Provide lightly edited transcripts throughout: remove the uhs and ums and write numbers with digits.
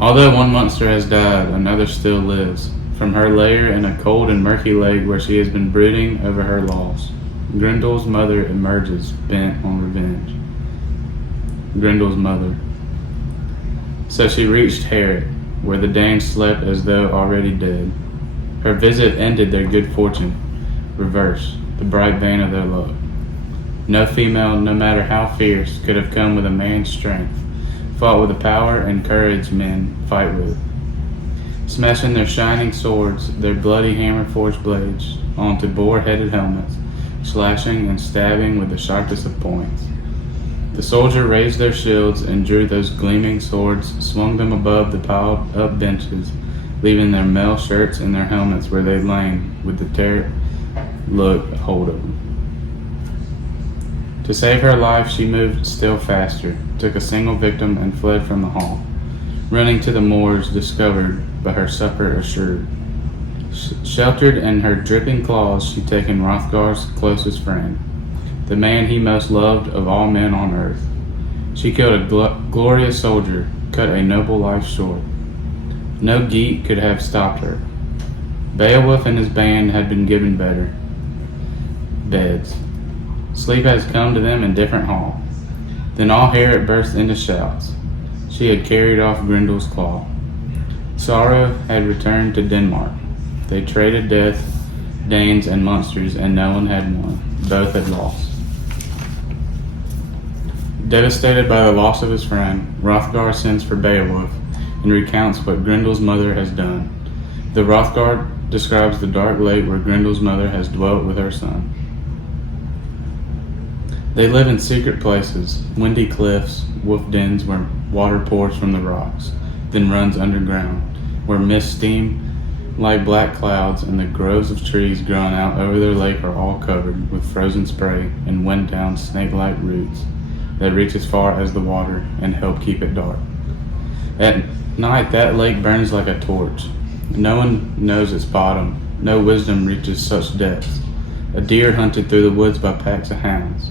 Although one monster has died, another still lives. From her lair in a cold and murky lake where she has been brooding over her loss, Grendel's mother emerges, bent on revenge. Grendel's mother. So she reached Herod, where the Danes slept as though already dead. Her visit ended their good fortune, reversed the bright vein of their luck. No female, no matter how fierce, could have come with a man's strength, fought with the power and courage men fight with, smashing their shining swords, their bloody hammer-forged blades, onto boar-headed helmets, slashing and stabbing with the sharpest of points. The soldier raised their shields and drew those gleaming swords, swung them above the piled-up benches, leaving their mail shirts and their helmets where they'd lain, with the terror look hold of them. To save her life, she moved still faster, took a single victim, and fled from the hall, running to the moors, discovered, but her succor assured. Sheltered in her dripping claws, she'd taken Hrothgar's closest friend, the man he most loved of all men on earth. She killed a glorious soldier, cut a noble life short. No Geat could have stopped her. Beowulf and his band had been given better beds. Sleep has come to them in different hall. Then all Herod burst into shouts. She had carried off Grendel's claw. Sorrow had returned to Denmark. They traded death, Danes and monsters, and no one had won. Both had lost. Devastated by the loss of his friend, Hrothgar sends for Beowulf and recounts what Grendel's mother has done. The Hrothgar describes the dark lake where Grendel's mother has dwelt with her son. They live in secret places, windy cliffs, wolf dens where water pours from the rocks, then runs underground, where mist steam like black clouds, and the groves of trees growing out over their lake are all covered with frozen spray and wind-down snake-like roots that reach as far as the water and help keep it dark. At night, that lake burns like a torch. No one knows its bottom. No wisdom reaches such depths. A deer hunted through the woods by packs of hounds.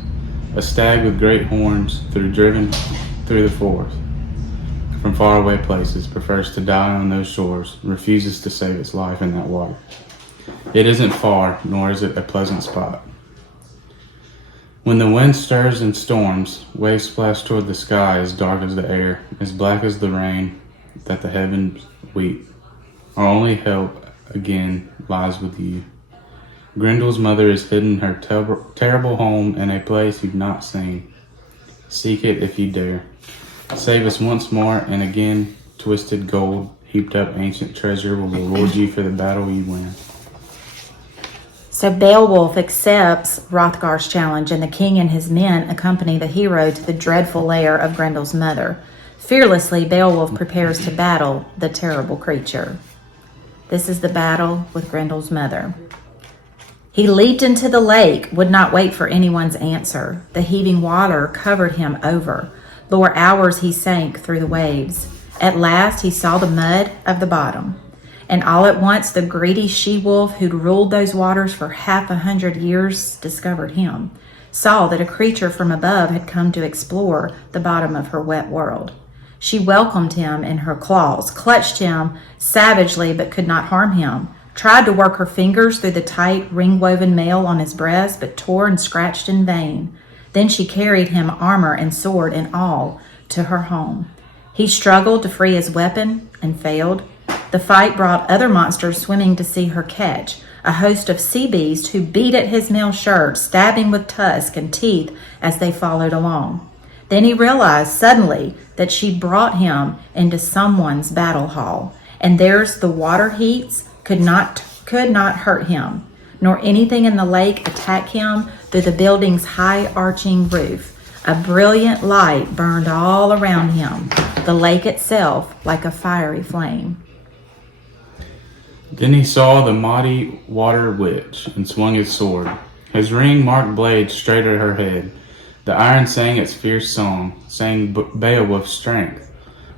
A stag with great horns, driven through the forest from faraway places, prefers to die on those shores, refuses to save its life in that water. It isn't far, nor is it a pleasant spot. When the wind stirs and storms, waves splash toward the sky as dark as the air, as black as the rain that the heavens weep. Our only help, again, lies with you. Grendel's mother is hidden her terrible home in a place you've not seen. Seek it if you dare. Save us once more, and again, twisted gold, heaped up ancient treasure will reward you for the battle you win. So Beowulf accepts Hrothgar's challenge, and the king and his men accompany the hero to the dreadful lair of Grendel's mother. Fearlessly, Beowulf prepares to battle the terrible creature. This is the battle with Grendel's mother. He leaped into the lake, would not wait for anyone's answer. The heaving water covered him over. For hours he sank through the waves. At last he saw the mud of the bottom. And all at once the greedy she-wolf who'd ruled those waters for 100 years discovered him, saw that a creature from above had come to explore the bottom of her wet world. She welcomed him in her claws, clutched him savagely but could not harm him, tried to work her fingers through the tight ring-woven mail on his breast, but tore and scratched in vain. Then she carried him, armor and sword and all, to her home. He struggled to free his weapon and failed. The fight brought other monsters swimming to see her catch, a host of sea beasts who beat at his mail shirt, stabbing with tusks and teeth as they followed along. Then he realized suddenly that she brought him into someone's battle hall, and there's the water heats could not hurt him, nor anything in the lake attack him through the building's high arching roof. A brilliant light burned all around him, the lake itself like a fiery flame. Then he saw the mighty water witch and swung his sword. His ring-marked blade straight at her head. The iron sang its fierce song, sang Beowulf's strength.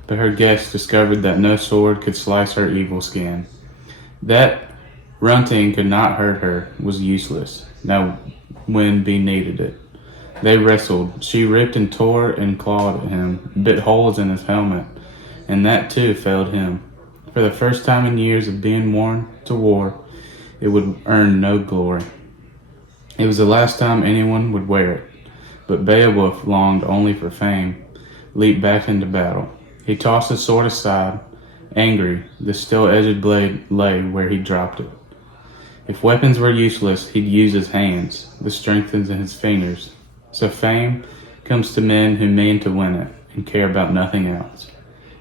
But her guests discovered that no sword could slice her evil skin. That runting could not hurt her, was useless. Now when be needed it. They wrestled. She ripped and tore and clawed at him, bit holes in his helmet, and that too failed him. For the first time in years of being worn to war, it would earn no glory. It was the last time anyone would wear it. But Beowulf longed only for fame, leaped back into battle. He tossed his sword aside, angry. The steel-edged blade lay where he dropped it. If weapons were useless, he'd use his hands, the strength in his fingers. So fame comes to men who mean to win it and care about nothing else.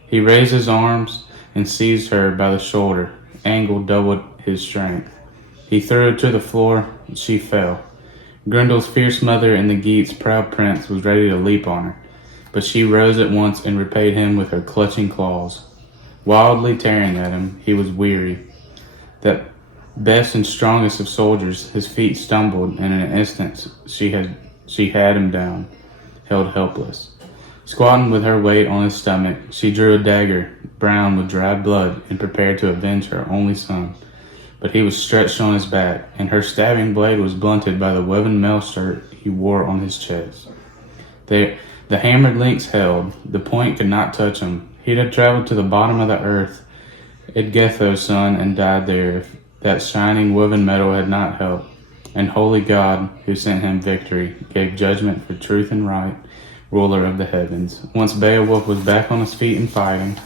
He raised his arms and seized her by the shoulder. Angle doubled his strength. He threw her to the floor, and she fell. Grendel's fierce mother and the Geats' proud prince was ready to leap on her, but she rose at once and repaid him with her clutching claws. Wildly tearing at him, he was weary. That best and strongest of soldiers, his feet stumbled, and in an instant she had him down, held helpless. Squatting with her weight on his stomach, she drew a dagger, brown with dried blood, and prepared to avenge her only son. But he was stretched on his back, and her stabbing blade was blunted by the woven mail shirt he wore on his chest. The hammered links held. The point could not touch him. He'd have traveled to the bottom of the earth, Edgetho's son, and died there if that shining woven metal had not helped. And holy God, who sent him victory, gave judgment for truth and right, ruler of the heavens. Once Beowulf was back on his feet and fighting,